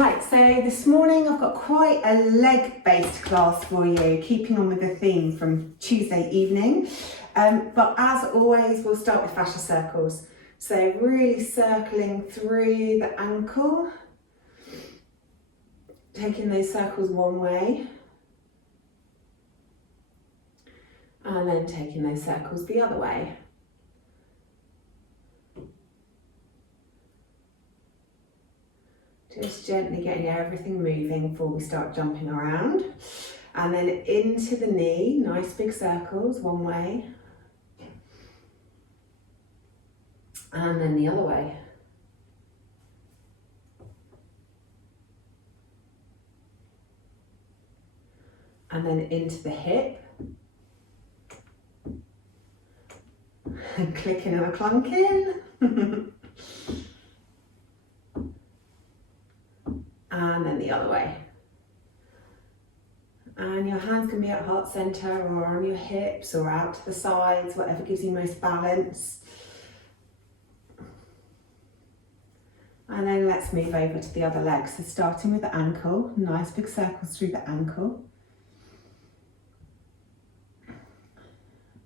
Right, so this morning I've got quite a leg-based class for you, keeping on with the theme from Tuesday evening. But as always, we'll start with fascia circles. So really circling through the ankle, taking those circles one way, and then taking those circles the other way. Just gently getting everything moving before we start jumping around. And then into the knee, nice big circles, one way. And then the other way. And then into the hip. And clicking and a clunking. And then the other way. And your hands can be at heart center or on your hips or out to the sides, whatever gives you most balance. And then let's move over to the other leg. So starting with the ankle, nice big circles through the ankle.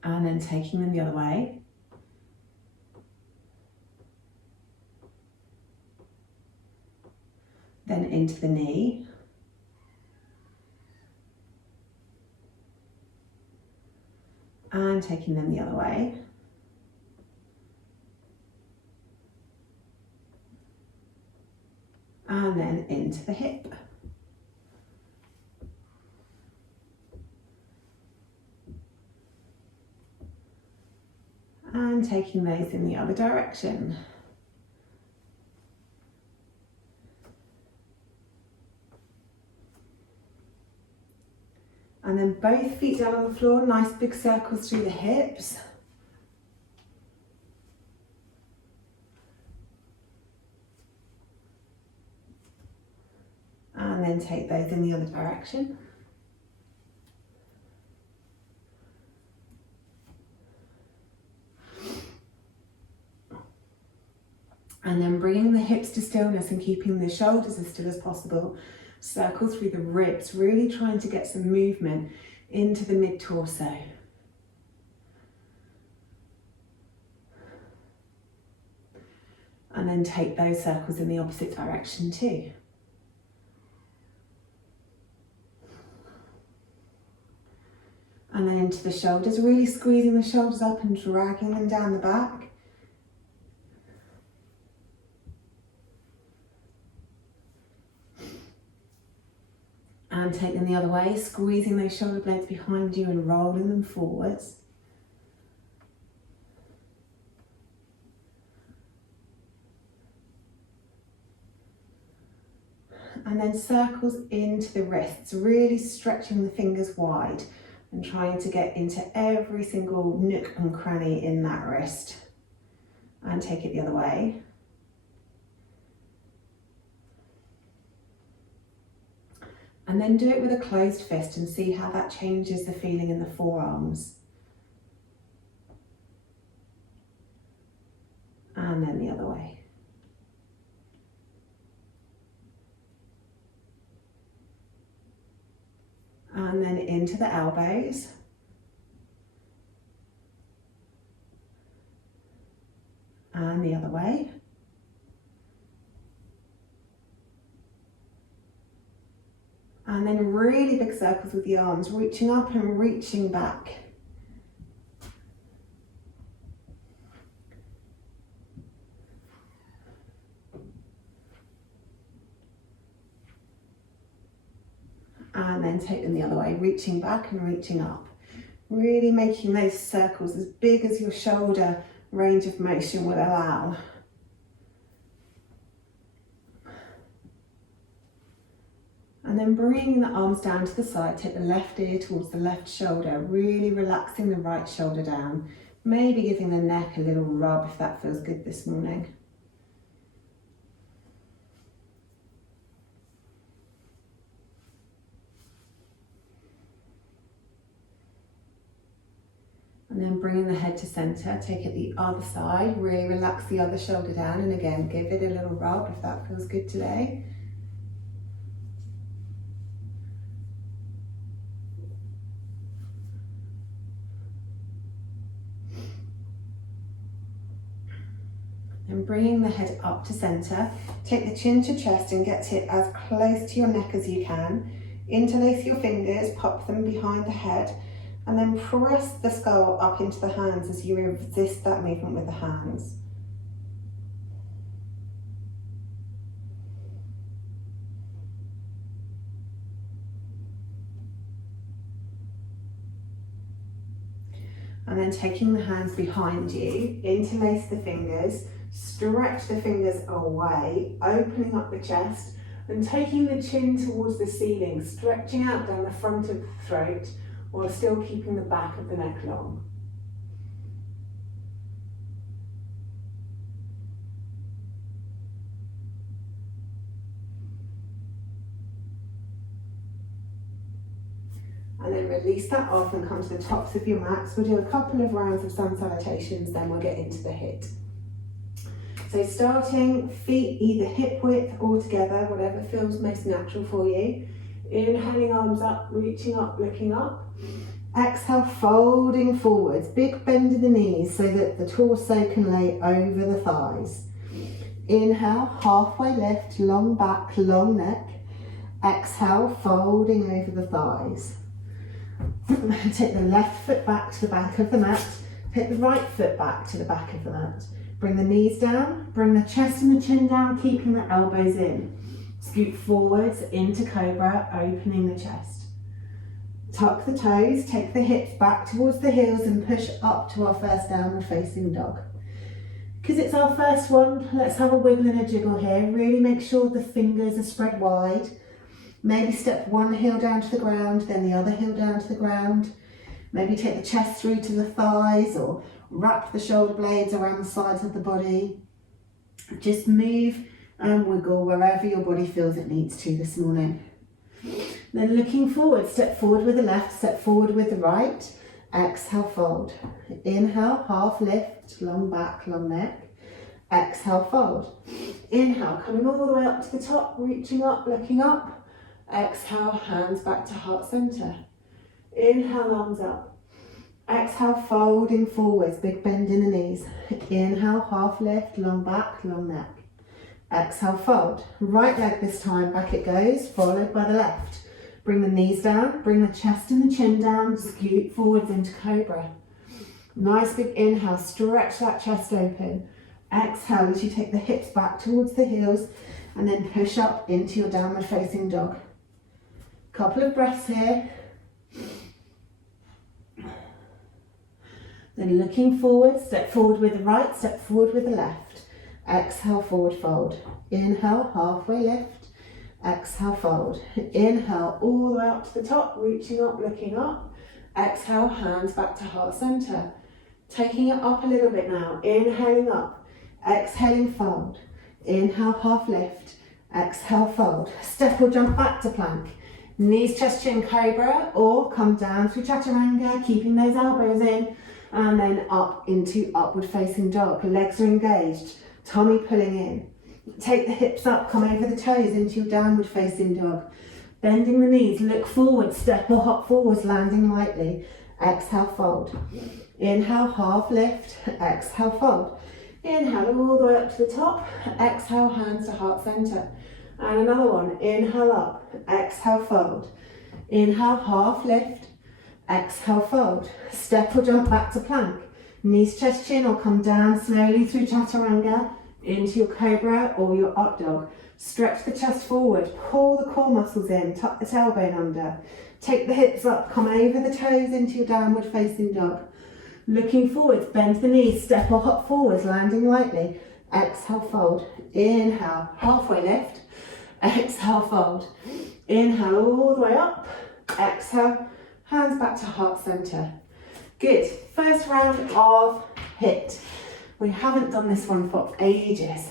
And then taking them the other way. Then into the knee. And taking them the other way. And then into the hip. And taking those in the other direction. And then both feet down on the floor, nice big circles through the hips. And then take those in the other direction. And then bringing the hips to stillness and keeping the shoulders as still as possible. Circle through the ribs, really trying to get some movement into the mid-torso. And then take those circles in the opposite direction too. And then into the shoulders, really squeezing the shoulders up and dragging them down the back. And take them the other way, squeezing those shoulder blades behind you and rolling them forwards. And then circles into the wrists, really stretching the fingers wide and trying to get into every single nook and cranny in that wrist. And take it the other way. And then do it with a closed fist and see how that changes the feeling in the forearms. And then the other way. And then into the elbows. And the other way. And then really big circles with the arms, reaching up and reaching back. And then take them the other way, reaching back and reaching up. Really making those circles as big as your shoulder range of motion will allow. And then bringing the arms down to the side, take the left ear towards the left shoulder, really relaxing the right shoulder down. Maybe giving the neck a little rub if that feels good this morning. And then bringing the head to center, take it the other side, really relax the other shoulder down, and again, give it a little rub if that feels good today. then bringing the head up to center. Take the chin to chest and get it as close to your neck as you can. Interlace your fingers, pop them behind the head, and then press the skull up into the hands as you resist that movement with the hands. And then taking the hands behind you, interlace the fingers, stretch the fingers away, opening up the chest, and taking the chin towards the ceiling, stretching out down the front of the throat, while still keeping the back of the neck long. And then release that off and come to the tops of your mats. We'll do a couple of rounds of sun salutations, then we'll get into the HIIT. So starting, feet either hip width or together, whatever feels most natural for you. Inhaling, arms up, reaching up, looking up. Exhale, folding forwards, big bend in the knees so that the torso can lay over the thighs. Inhale, halfway lift, long back, long neck. Exhale, folding over the thighs. Take the left foot back to the back of the mat. Take the right foot back to the back of the mat. Bring the knees down, bring the chest and the chin down, keeping the elbows in. Scoot forwards into cobra, opening the chest. Tuck the toes, take the hips back towards the heels and push up to our first downward facing dog. Because it's our first one, let's have a wiggle and a jiggle here. Really make sure the fingers are spread wide. Maybe step one heel down to the ground, then the other heel down to the ground. Maybe take the chest through to the thighs or wrap the shoulder blades around the sides of the body. Just move and wiggle wherever your body feels it needs to this morning. Then looking forward, step forward with the left, step forward with the right. Exhale, fold. Inhale, half lift, long back, long neck. Exhale, fold. Inhale, coming all the way up to the top, reaching up, looking up. Exhale, hands back to heart center. Inhale, arms up. Exhale, folding forwards, big bend in the knees. Inhale, half lift, long back, long neck. Exhale, fold. Right leg this time, back it goes, followed by the left. Bring the knees down, bring the chest and the chin down, scoot forwards into cobra. Nice big inhale, stretch that chest open. Exhale as you take the hips back towards the heels and then push up into your downward facing dog. Couple of breaths here. Then looking forward, step forward with the right, step forward with the left. Exhale, forward fold. Inhale, halfway lift. Exhale, fold. Inhale, all the way up to the top, reaching up, looking up. Exhale, hands back to heart center. Taking it up a little bit now. Inhaling up. Exhaling, fold. Inhale, half lift. Exhale, fold. Step or jump back to plank. Knees, chest, chin, cobra, or come down through chaturanga, keeping those elbows in, and then up into upward facing dog. Legs are engaged, tummy pulling in. Take the hips up, come over the toes into your downward facing dog. Bending the knees, look forward, step or hop forwards, landing lightly. Exhale, fold. Inhale, half lift. Exhale, fold. Inhale all the way up to the top. Exhale, hands to heart center. And another one. Inhale up. Exhale, fold. Inhale, half lift. Exhale, fold. Step or jump back to plank. Knees, chest, chin, or come down slowly through chaturanga into your cobra or your up dog. Stretch the chest forward, pull the core muscles in, tuck the tailbone under. Take the hips up, come over the toes into your downward facing dog. Looking forwards, bend the knees, step or hop forwards, landing lightly. Exhale, fold. Inhale, halfway lift. Exhale, fold. Inhale all the way up. Exhale, hands back to heart center. Good. First round of HIIT. We haven't done this one for ages.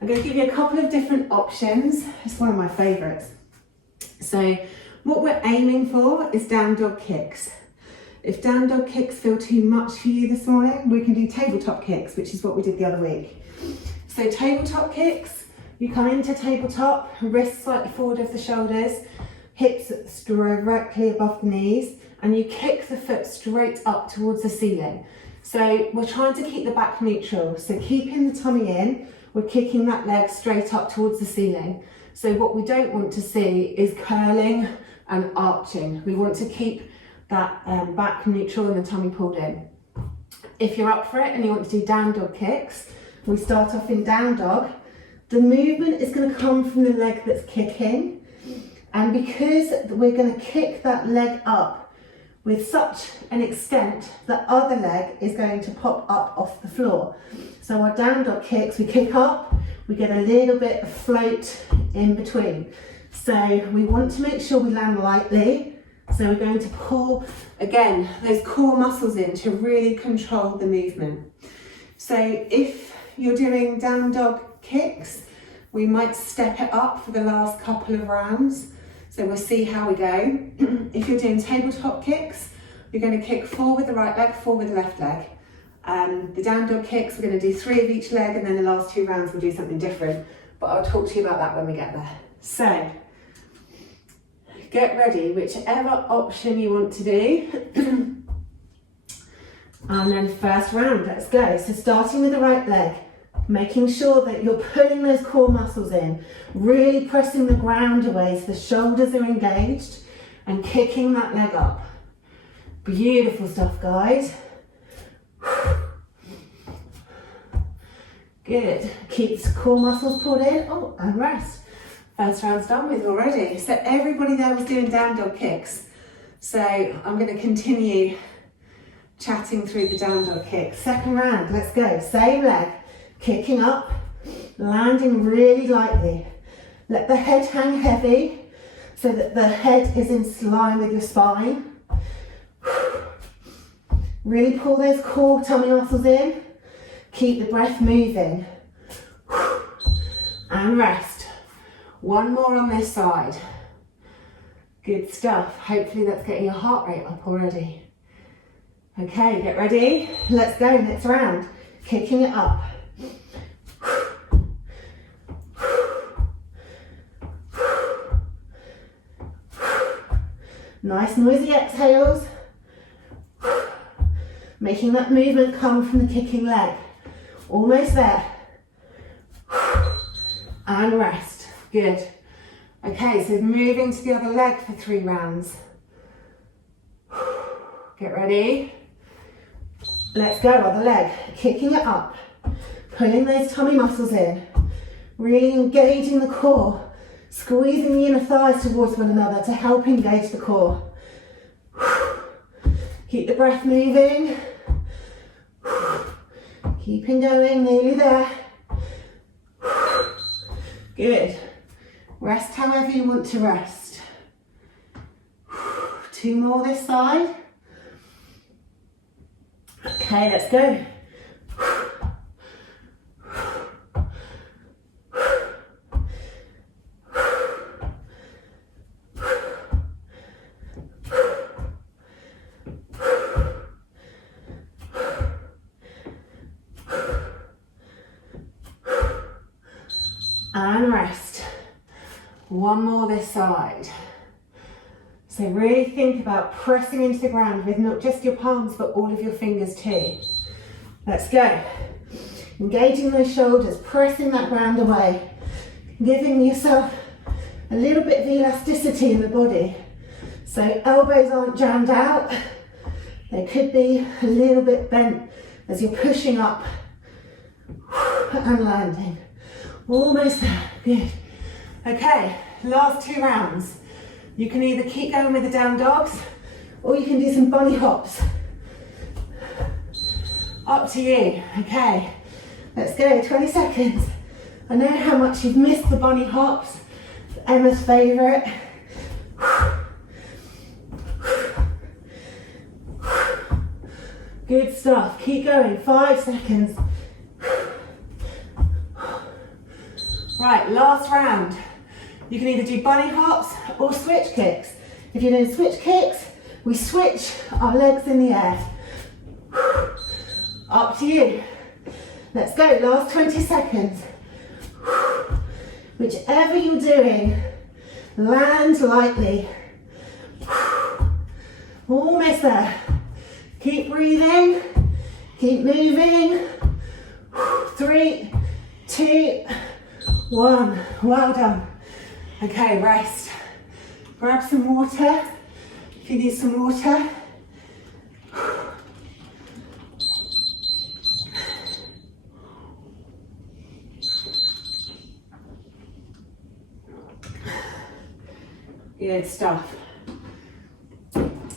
I'm going to give you a couple of different options. It's one of my favourites. So what we're aiming for is down dog kicks. If down dog kicks feel too much for you this morning, we can do tabletop kicks, which is what we did the other week. So tabletop kicks, you come into tabletop, wrists slightly forward of the shoulders, hips directly above the knees, and you kick the foot straight up towards the ceiling. So we're trying to keep the back neutral. So keeping the tummy in, we're kicking that leg straight up towards the ceiling. So what we don't want to see is curling and arching. We want to keep that back neutral and the tummy pulled in. If you're up for it and you want to do down dog kicks, we start off in down dog. The movement is going to come from the leg that's kicking. And because we're going to kick that leg up with such an extent, the other leg is going to pop up off the floor. So our down dog kicks, we kick up, we get a little bit of float in between. So we want to make sure we land lightly. So we're going to pull, again, those core muscles in to really control the movement. So if you're doing down dog kicks, we might step it up for the last couple of rounds. So we'll see how we go. If you're doing tabletop kicks, you're going to kick 4 with the right leg, 4 with the left leg. The down dog kicks, we're going to do 3 of each leg, and then the last 2 rounds we'll do something different. But I'll talk to you about that when we get there. So, get ready, whichever option you want to do. And then first round, let's go. So starting with the right leg, making sure that you're pulling those core muscles in, really pressing the ground away so the shoulders are engaged and kicking that leg up. Beautiful stuff, guys. Good. Keep the core muscles pulled in. Oh, and rest. First round's done with already. So everybody there was doing down dog kicks. So I'm going to continue chatting through the down dog kicks. Second round, let's go. Same leg. Kicking up, landing really lightly. Let the head hang heavy so that the head is in line with your spine. Really pull those core tummy muscles in. Keep the breath moving. And rest. One more on this side. Good stuff. Hopefully that's getting your heart rate up already. Okay, get ready. Let's go, next round. Kicking it up. Nice noisy exhales, making that movement come from the kicking leg. Almost there. And rest. Good. Okay, so moving to the other leg for 3 rounds. Get ready. Let's go, other leg. Kicking it up, pulling those tummy muscles in, really engaging the core. Squeezing the inner thighs towards one another to help engage the core. Keep the breath moving. Keeping going, nearly there. Good. Rest however you want to rest. 2 more this side. Okay, let's go. And rest. 1 more this side. So really think about pressing into the ground with not just your palms but all of your fingers too. Let's go. Engaging those shoulders, pressing that ground away, giving yourself a little bit of elasticity in the body. So elbows aren't jammed out, they could be a little bit bent as you're pushing up and landing. Almost there, good. Okay, last 2 rounds. You can either keep going with the down dogs or you can do some bunny hops. Up to you, okay. Let's go, 20 seconds. I know how much you've missed the bunny hops. It's Emma's favourite. Good stuff, keep going, 5 seconds. Right, last round. You can either do bunny hops or switch kicks. If you're doing switch kicks, we switch our legs in the air. Up to you. Let's go, last 20 seconds. Whichever you're doing, land lightly. Almost there. Keep breathing, Keep moving. 3, 2, 1. Well done. Okay, rest. Grab some water if you need some water. Good stuff.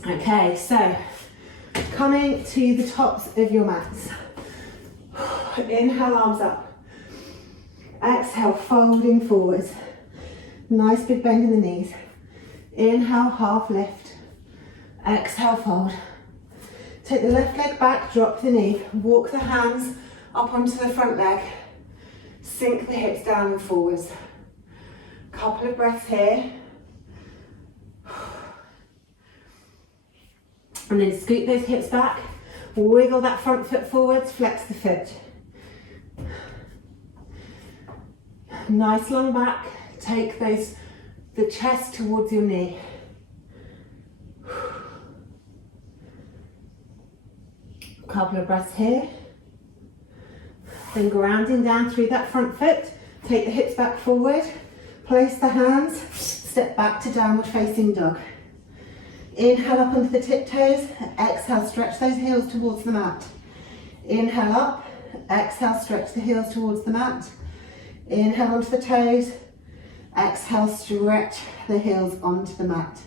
Okay, so coming to the tops of your mats. Inhale, arms up. Exhale, folding forwards. Nice big bend in the knees. Inhale, half lift. Exhale, fold. Take the left leg back, drop the knee. Walk the hands up onto the front leg. Sink the hips down and forwards. Couple of breaths here. And then scoot those hips back. Wiggle that front foot forwards, flex the foot. Nice long back. Take the chest towards your knee. Couple of breaths here. Then grounding down through that front foot. Take the hips back forward. Place the hands. Step back to downward facing dog. Inhale up onto the tiptoes. Exhale, stretch those heels towards the mat. Inhale up. Exhale, stretch the heels towards the mat. Inhale onto the toes. Exhale, stretch the heels onto the mat.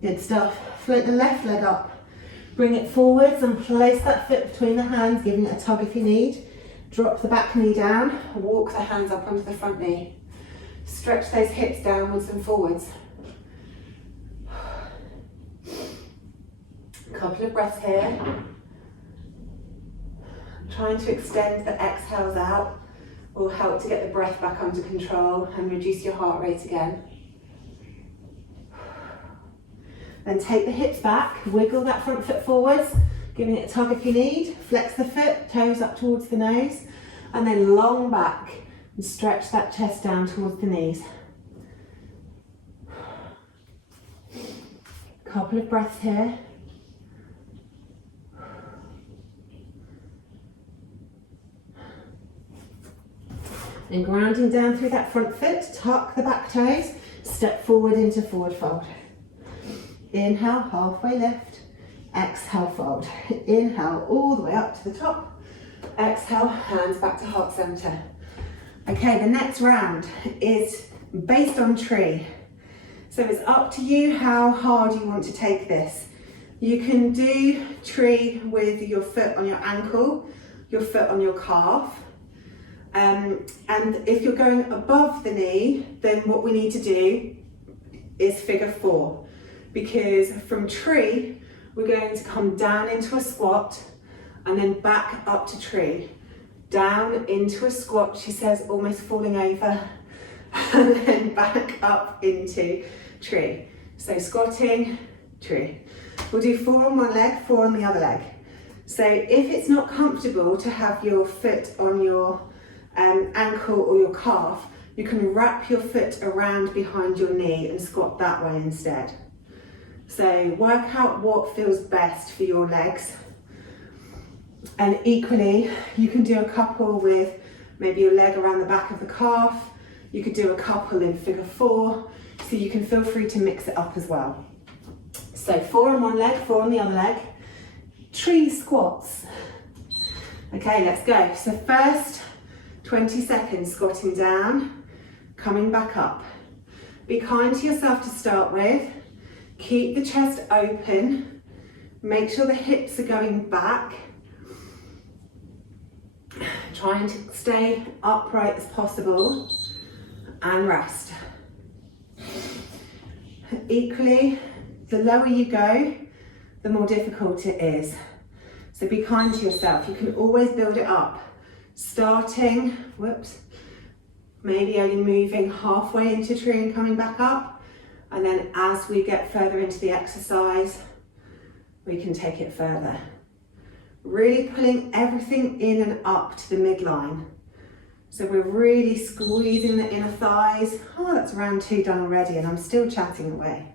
Good stuff. Float the left leg up. Bring it forwards and place that foot between the hands, giving it a tug if you need. Drop the back knee down. Walk the hands up onto the front knee. Stretch those hips downwards and forwards. Couple of breaths here. Trying to extend the exhales out will help to get the breath back under control and reduce your heart rate again. Then take the hips back, wiggle that front foot forwards, giving it a tug if you need. Flex the foot, toes up towards the nose, and then long back and stretch that chest down towards the knees. Couple of breaths here. And grounding down through that front foot, tuck the back toes, step forward into forward fold. Inhale, halfway lift. Exhale, fold. Inhale, all the way up to the top. Exhale, hands back to heart center. Okay, the next round is based on tree. So it's up to you how hard you want to take this. You can do tree with your foot on your ankle, your foot on your calf. And if you're going above the knee, then what we need to do is figure 4. Because from tree, we're going to come down into a squat and then back up to tree. Down into a squat, she says, almost falling over, and then back up into tree. So squatting, tree. We'll do 4 on one leg, 4 on the other leg. So if it's not comfortable to have your foot on your ankle or your calf, you can wrap your foot around behind your knee and squat that way instead. So work out what feels best for your legs. And equally, you can do a couple with maybe your leg around the back of the calf. You could do a couple in figure 4. So you can feel free to mix it up as well. So 4 on one leg, 4 on the other leg. Tree squats. Okay, let's go. So first 20 seconds squatting down, coming back up. Be kind to yourself to start with. Keep the chest open. Make sure the hips are going back. Trying to stay upright as possible and rest. Equally, the lower you go, the more difficult it is. So be kind to yourself. You can always build it up. Starting, maybe only moving halfway into tree and coming back up. And then as we get further into the exercise, we can take it further. Really pulling everything in and up to the midline. So we're really squeezing the inner thighs. Oh, that's round 2 done already and I'm still chatting away.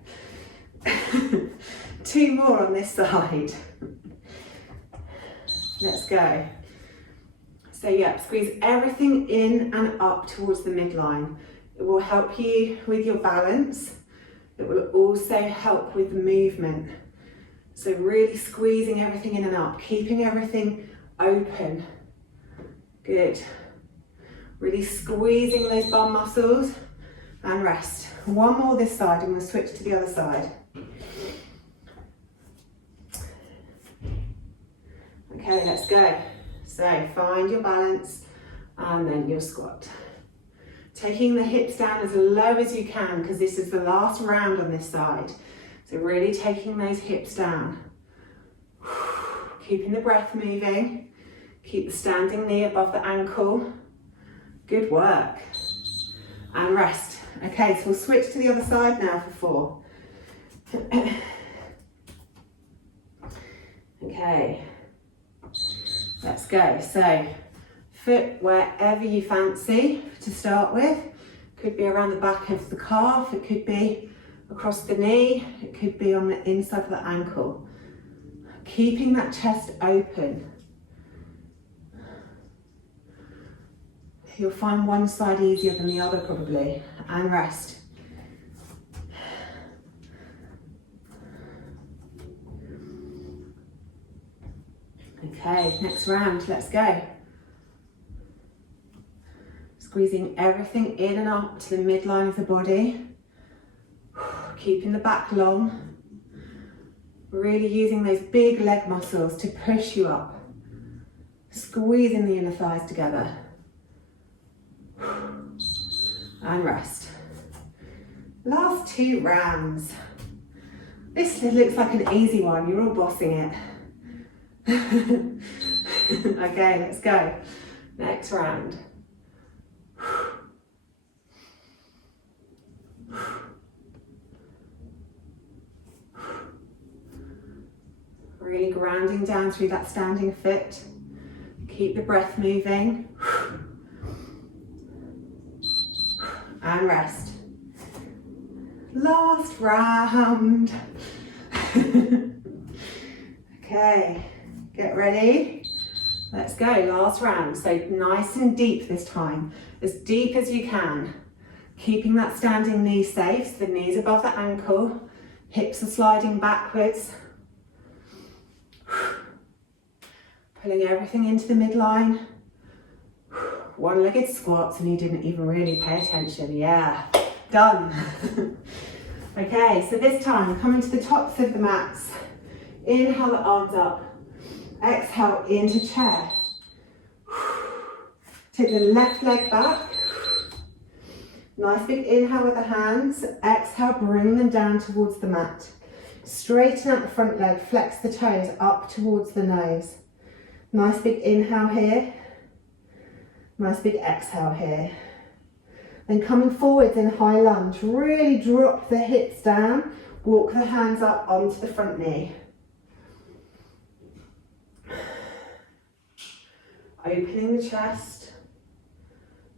2 more on this side. Let's go. So yeah, squeeze everything in and up towards the midline. It will help you with your balance. It will also help with the movement. So really squeezing everything in and up, keeping everything open. Good. Really squeezing those bum muscles and rest. One more this side and we'll switch to the other side. Okay, let's go. So find your balance and then your squat. Taking the hips down as low as you can because this is the last round on this side. So really taking those hips down. Keeping the breath moving. Keep the standing knee above the ankle. Good work. And rest. Okay, so we'll switch to the other side now for 4. Okay. Let's go. So, foot wherever you fancy to start with. Could be around the back of the calf, it could be across the knee, it could be on the inside of the ankle. Keeping that chest open. You'll find one side easier than the other probably, and rest. Okay, next round, let's go. Squeezing everything in and up to the midline of the body. Keeping the back long. Really using those big leg muscles to push you up. Squeezing the inner thighs together. And rest. Last 2 rounds. This looks like an easy one, you're all bossing it. Okay, let's go. Next round. Really grounding down through that standing foot. Keep the breath moving. And rest. Last round. Okay, get ready. Let's go, last round. So nice and deep this time, as deep as you can. Keeping that standing knee safe, so the knees above the ankle, hips are sliding backwards. Pulling everything into the midline. One-legged squats and you didn't even really pay attention. Yeah, done. Okay, so this time, coming to the tops of the mats. Inhale the arms up. Exhale into chair. Take the left leg back. Nice big inhale with the hands. Exhale, bring them down towards the mat. Straighten out the front leg, flex the toes up towards the nose. Nice big inhale here. Nice big exhale here. Then coming forwards in high lunge, really drop the hips down, walk the hands up onto the front knee. Opening the chest.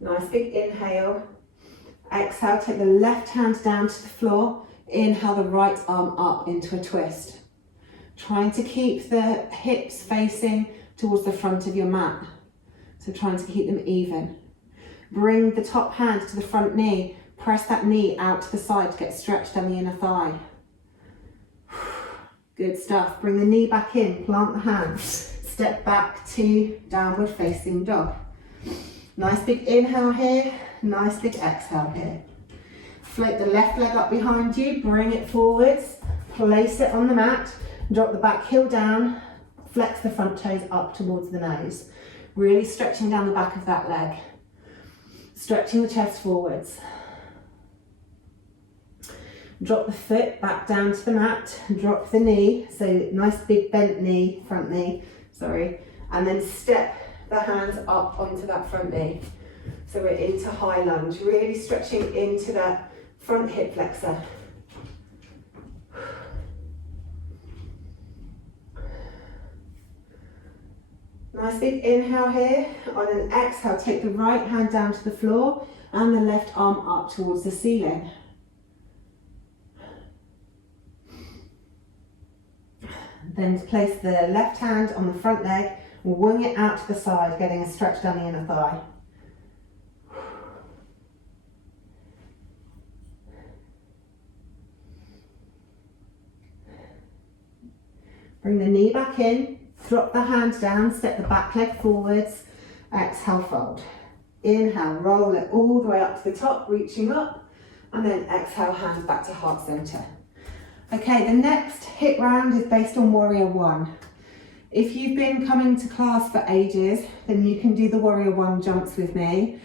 Nice big inhale. Exhale, take the left hand down to the floor. Inhale the right arm up into a twist. Trying to keep the hips facing towards the front of your mat. So trying to keep them even. Bring the top hand to the front knee. Press that knee out to the side to get stretched down the inner thigh. Good stuff. Bring the knee back in, plant the hands. Step back to downward facing dog. Nice big inhale here, nice big exhale here. Float the left leg up behind you, bring it forwards, place it on the mat, drop the back heel down, flex the front toes up towards the nose. Really stretching down the back of that leg. Stretching the chest forwards. Drop the foot back down to the mat, drop the knee, so nice big bent knee, front knee, sorry, and then step the hands up onto that front knee. So we're into high lunge, really stretching into that front hip flexor. Nice big inhale here. On an exhale, take the right hand down to the floor and the left arm up towards the ceiling. Then place the left hand on the front leg, Wing it out to the side, getting a stretch down the inner thigh. Bring the knee back in, drop the hand down, step the back leg forwards, exhale, fold. Inhale, roll it all the way up to the top, reaching up, and then exhale, hands back to heart center. Okay, the next HIIT round is based on Warrior One. If you've been coming to class for ages, then you can do the Warrior One jumps with me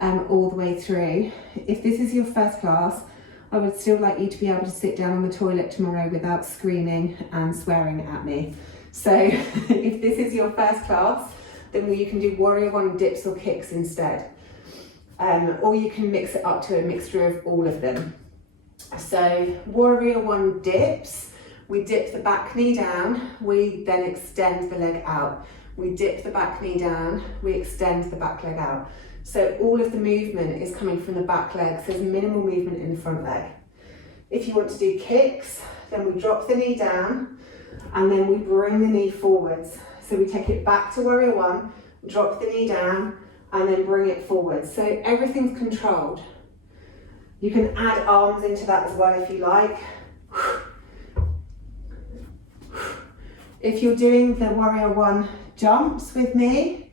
all the way through. If this is your first class, I would still like you to be able to sit down on the toilet tomorrow without screaming and swearing at me. So if this is your first class, then you can do Warrior One dips or kicks instead. Or you can mix it up to a mixture of all of them. So Warrior One dips, we dip the back knee down, we then extend the leg out. We dip the back knee down, we extend the back leg out. So all of the movement is coming from the back leg, so there's minimal movement in the front leg. If you want to do kicks, then we drop the knee down and then we bring the knee forwards. So we take it back to Warrior One, drop the knee down and then bring it forward. So everything's controlled. You can add arms into that as well if you like. If you're doing the Warrior One jumps with me,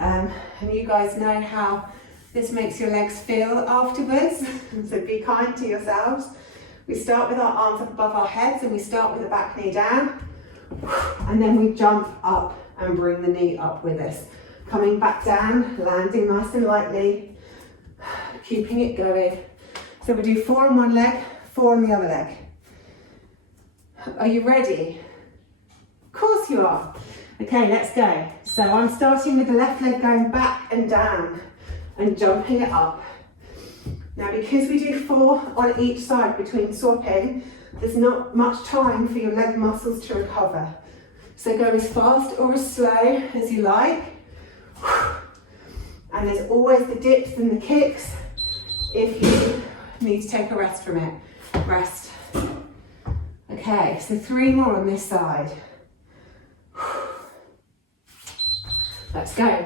and you guys know how this makes your legs feel afterwards, so be kind to yourselves. We start with our arms up above our heads and we start with the back knee down, and then we jump up and bring the knee up with us. Coming back down, landing nice and lightly, keeping it going. So we do 4 on one leg, 4 on the other leg. Are you ready? Of course you are. Okay, let's go. So I'm starting with the left leg going back and down and jumping it up. Now because we do 4 on each side between swapping, there's not much time for your leg muscles to recover. So go as fast or as slow as you like. And there's always the dips and the kicks if you need to take a rest from it. Rest. Okay, so 3 more on this side. Let's go.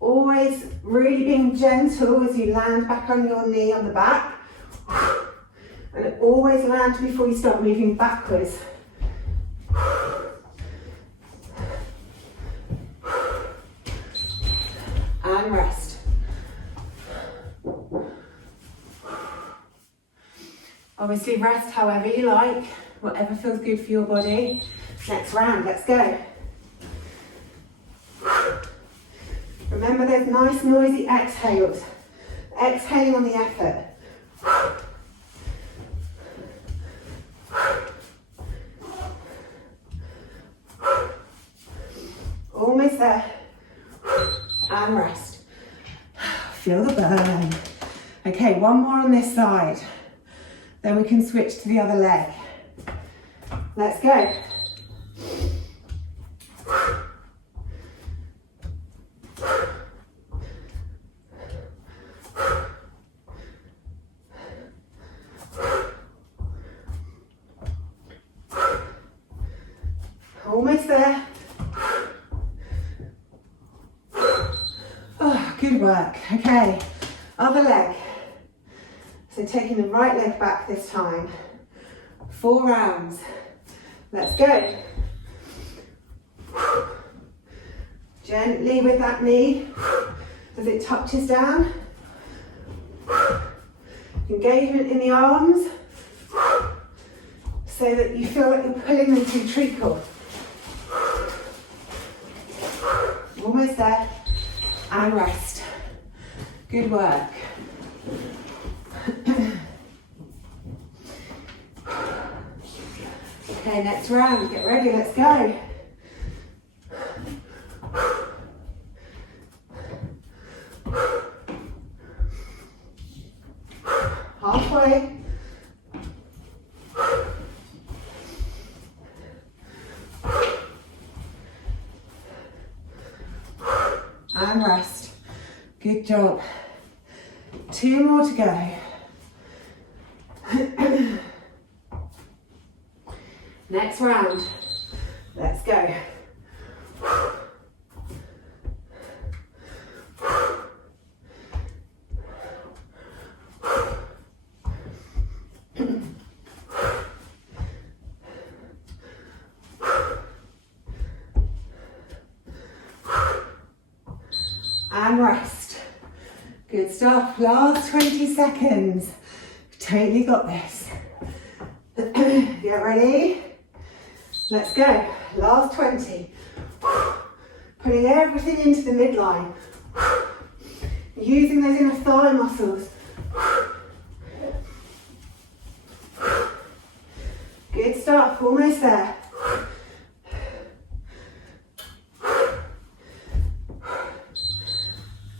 Always really being gentle as you land back on your knee on the back. And always land before you start moving backwards. And rest. Obviously rest however you like, whatever feels good for your body. Next round, let's go. Remember those nice noisy exhales. Exhaling on the effort. Almost there. And rest. Feel the burn. Okay, 1 more on this side. Then we can switch to the other leg. Let's go. Almost there. Oh, good work. Okay, other leg. So taking the right leg back this time. 4 rounds. Let's go. Gently with that knee as it touches down. Engagement in the arms so that you feel like you're pulling them to treacle. Almost there. And rest. Good work. Okay, next round, get ready, let's go. Halfway. And rest. Good job. 2 more to go. Next round. Let's go. And rest. Good stuff. Last 20 seconds. Totally got this. Get ready. Let's go. Last 20. Putting everything into the midline. Using those inner thigh muscles. Good stuff. Almost there.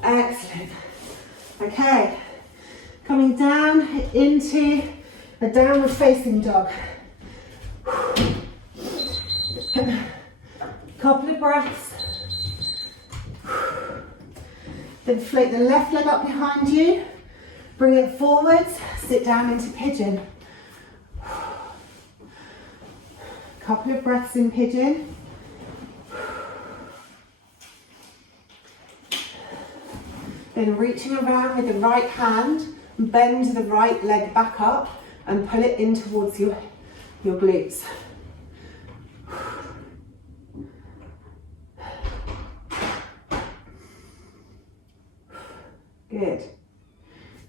Excellent. Okay, coming down into a downward facing dog. Couple of breaths. Then float the left leg up behind you. Bring it forwards. Sit down into pigeon. Couple of breaths in pigeon. Then reaching around with the right hand, bend the right leg back up and pull it in towards your glutes. Good.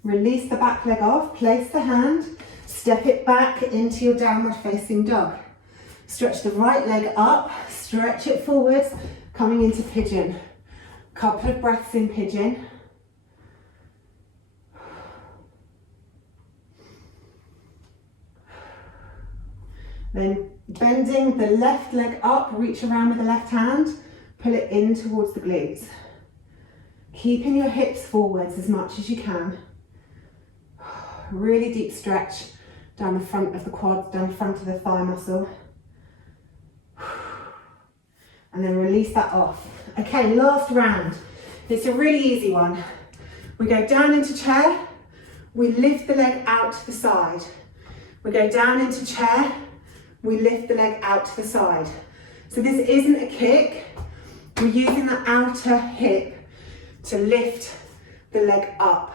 Release the back leg off, place the hand, step it back into your downward facing dog. Stretch the right leg up, stretch it forwards, coming into pigeon. Couple of breaths in pigeon. Then bending the left leg up, reach around with the left hand, pull it in towards the glutes. Keeping your hips forwards as much as you can. Really deep stretch down the front of the quads, down the front of the thigh muscle. And then release that off. Okay, last round. It's a really easy one. We go down into chair, we lift the leg out to the side. We go down into chair, we lift the leg out to the side. So this isn't a kick. We're using the outer hip to lift the leg up.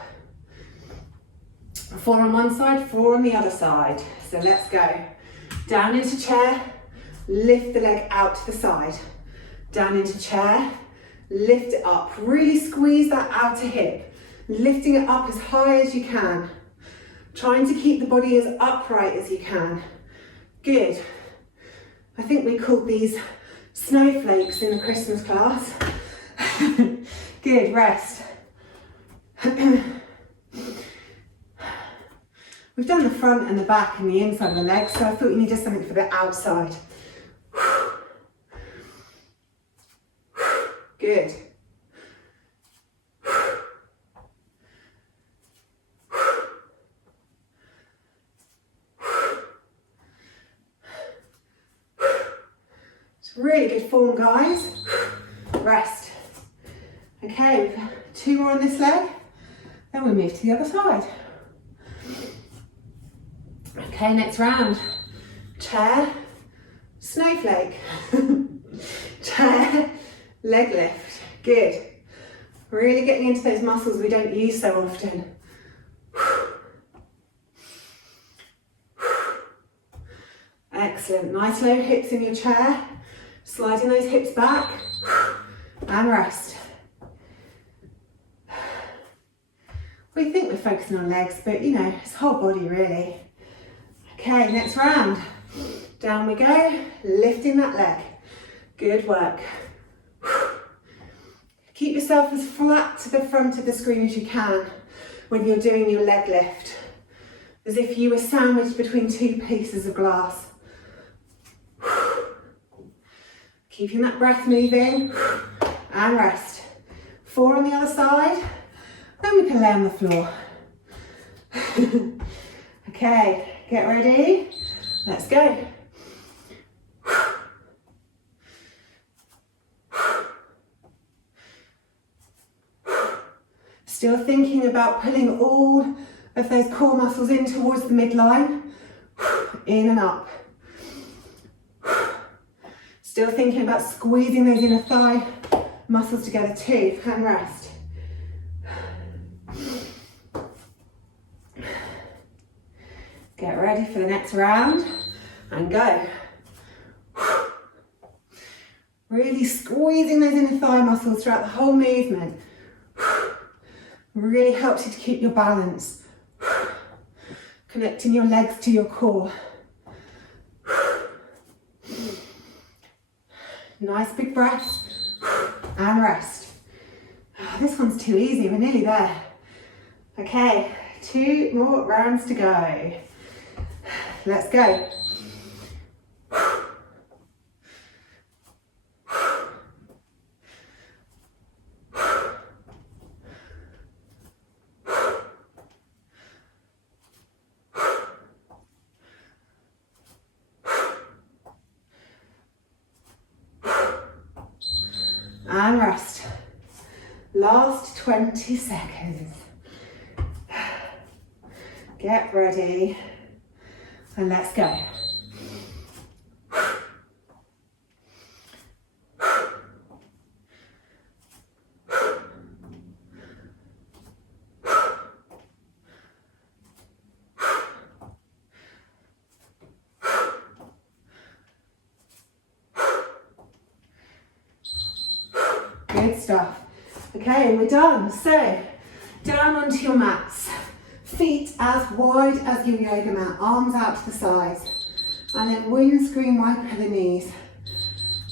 4 on one side, 4 on the other side. So let's go. Down into chair, lift the leg out to the side. Down into chair, lift it up. Really squeeze that outer hip, lifting it up as high as you can. Trying to keep the body as upright as you can. Good. I think we called these snowflakes in the Christmas class. Good, rest. We've done the front and the back and the inside of the legs, so I thought you needed something for the outside. Good. It's really good form, guys. Rest. Okay, we've got 2 more on this leg, then we move to the other side. Okay, next round. Chair, snowflake. Chair, leg lift. Good. Really getting into those muscles we don't use so often. Excellent. Nice low hips in your chair. Sliding those hips back. And rest. We think we're focusing on legs, but you know, it's whole body really. Okay, next round. Down we go, lifting that leg. Good work. Keep yourself as flat to the front of the screen as you can when you're doing your leg lift, as if you were sandwiched between 2 pieces of glass. Keeping that breath moving, and rest. 4 on the other side, then we can lay on the floor. Okay, get ready, let's go. Still thinking about pulling all of those core muscles in towards the midline, in and up. Still thinking about squeezing those inner thigh muscles together too, and rest. Get ready for the next round and go. Really squeezing those inner thigh muscles throughout the whole movement. Really helps you to keep your balance. Connecting your legs to your core. Nice big breaths and rest. Oh, this one's too easy, we're nearly there. Okay, 2 more rounds to go. Let's go. And rest. Last 20 seconds. Get ready and let's go. Good stuff. Okay, we're done. So, down onto your mats. Feet as wide as your yoga mat. Arms out to the sides. And then windscreen wiper the knees.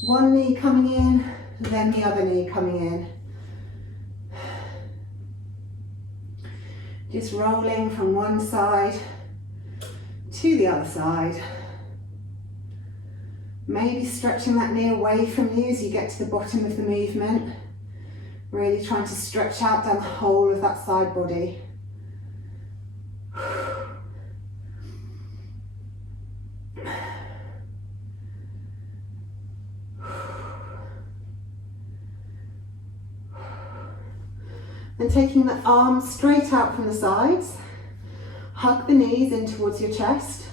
One knee coming in, then the other knee coming in. Just rolling from one side to the other side. Maybe stretching that knee away from you as you get to the bottom of the movement. Really trying to stretch out down the whole of that side body. And taking the arms straight out from the sides. Hug the knees in towards your chest.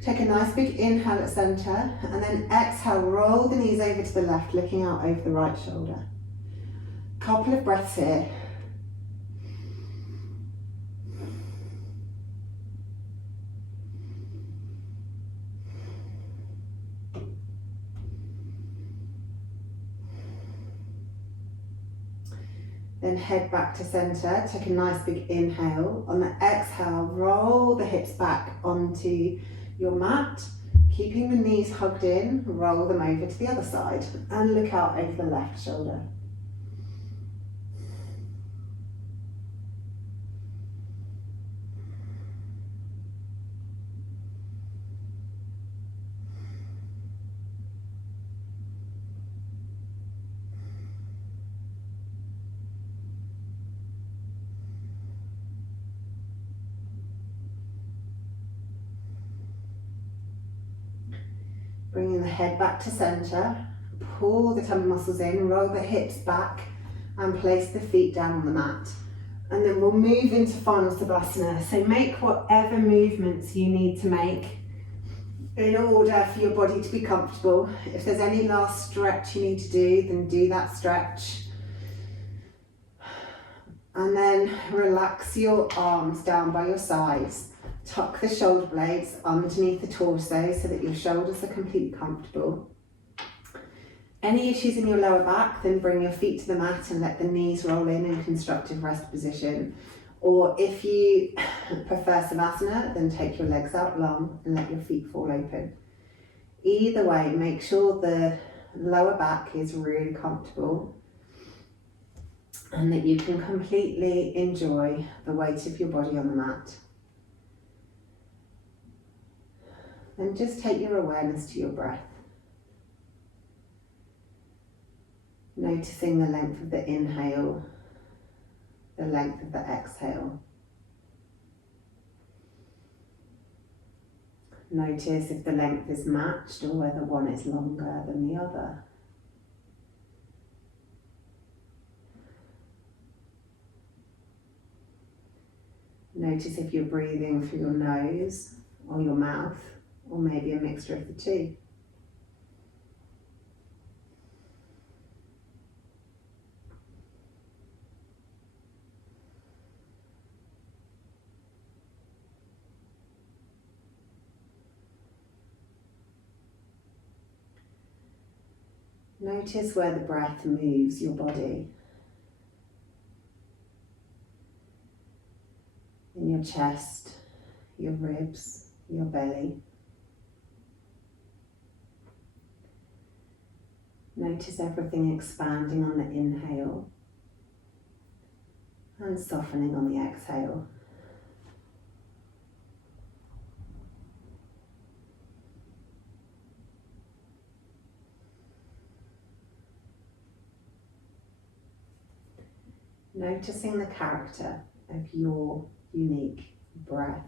Take a nice big inhale at center, and then exhale, roll the knees over to the left, looking out over the right shoulder. Couple of breaths here. Then head back to center, take a nice big inhale. On the exhale, roll the hips back onto your mat, keeping the knees hugged in, roll them over to the other side and look out over the left shoulder. Bringing the head back to center, pull the tummy muscles in, roll the hips back and place the feet down on the mat. And then we'll move into final Savasana. So make whatever movements you need to make in order for your body to be comfortable. If there's any last stretch you need to do, then do that stretch. And then relax your arms down by your sides. Tuck the shoulder blades underneath the torso so that your shoulders are completely comfortable. Any issues in your lower back, then bring your feet to the mat and let the knees roll in constructive rest position. Or if you prefer Savasana, then take your legs out long and let your feet fall open. Either way, make sure the lower back is really comfortable and that you can completely enjoy the weight of your body on the mat. And just take your awareness to your breath. Noticing the length of the inhale, the length of the exhale. Notice if the length is matched or whether one is longer than the other. Notice if you're breathing through your nose or your mouth, or maybe a mixture of the two. Notice where the breath moves your body. In your chest, your ribs, your belly. Notice everything expanding on the inhale and softening on the exhale. Noticing the character of your unique breath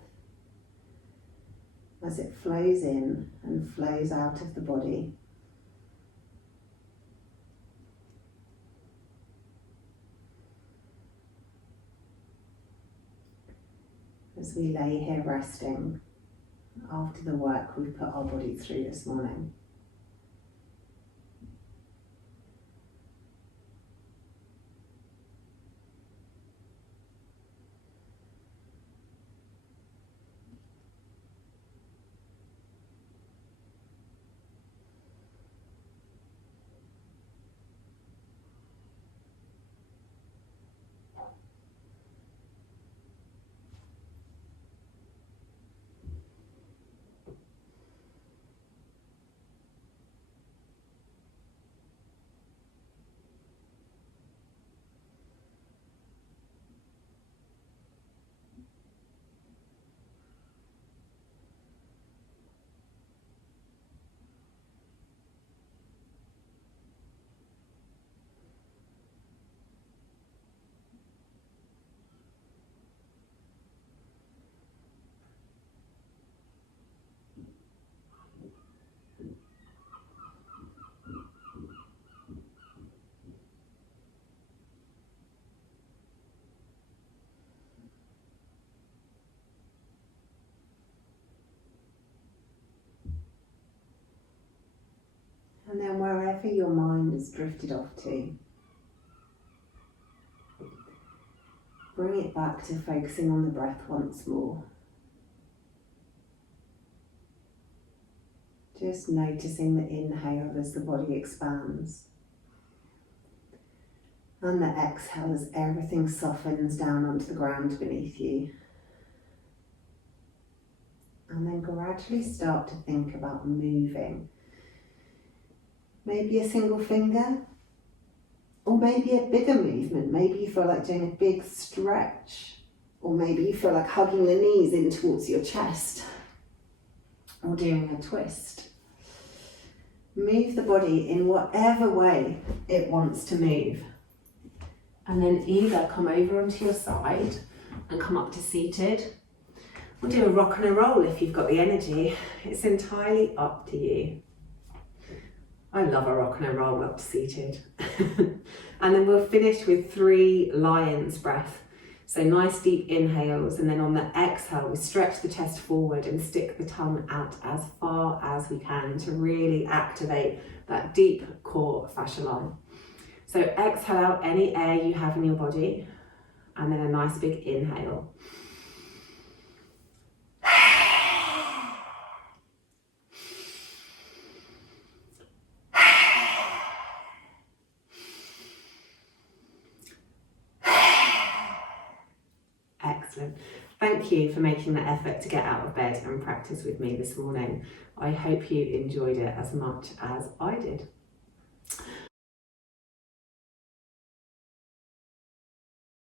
as it flows in and flows out of the body. As we lay here resting after the work we've put our body through this morning. And then wherever your mind has drifted off to, bring it back to focusing on the breath once more. Just noticing the inhale as the body expands. And the exhale as everything softens down onto the ground beneath you. And then gradually start to think about moving. Maybe a single finger, or maybe a bigger movement. Maybe you feel like doing a big stretch, or maybe you feel like hugging the knees in towards your chest, or doing a twist. Move the body in whatever way it wants to move. And then either come over onto your side and come up to seated, or do a rock and a roll if you've got the energy. It's entirely up to you. I love a rock and a roll up seated. And then we'll finish with 3 lion's breath. So nice deep inhales, and then on the exhale we stretch the chest forward and stick the tongue out as far as we can to really activate that deep core fascia line. So exhale out any air you have in your body, and then a nice big inhale. Excellent. Thank you for making the effort to get out of bed and practice with me this morning. I hope you enjoyed it as much as I did.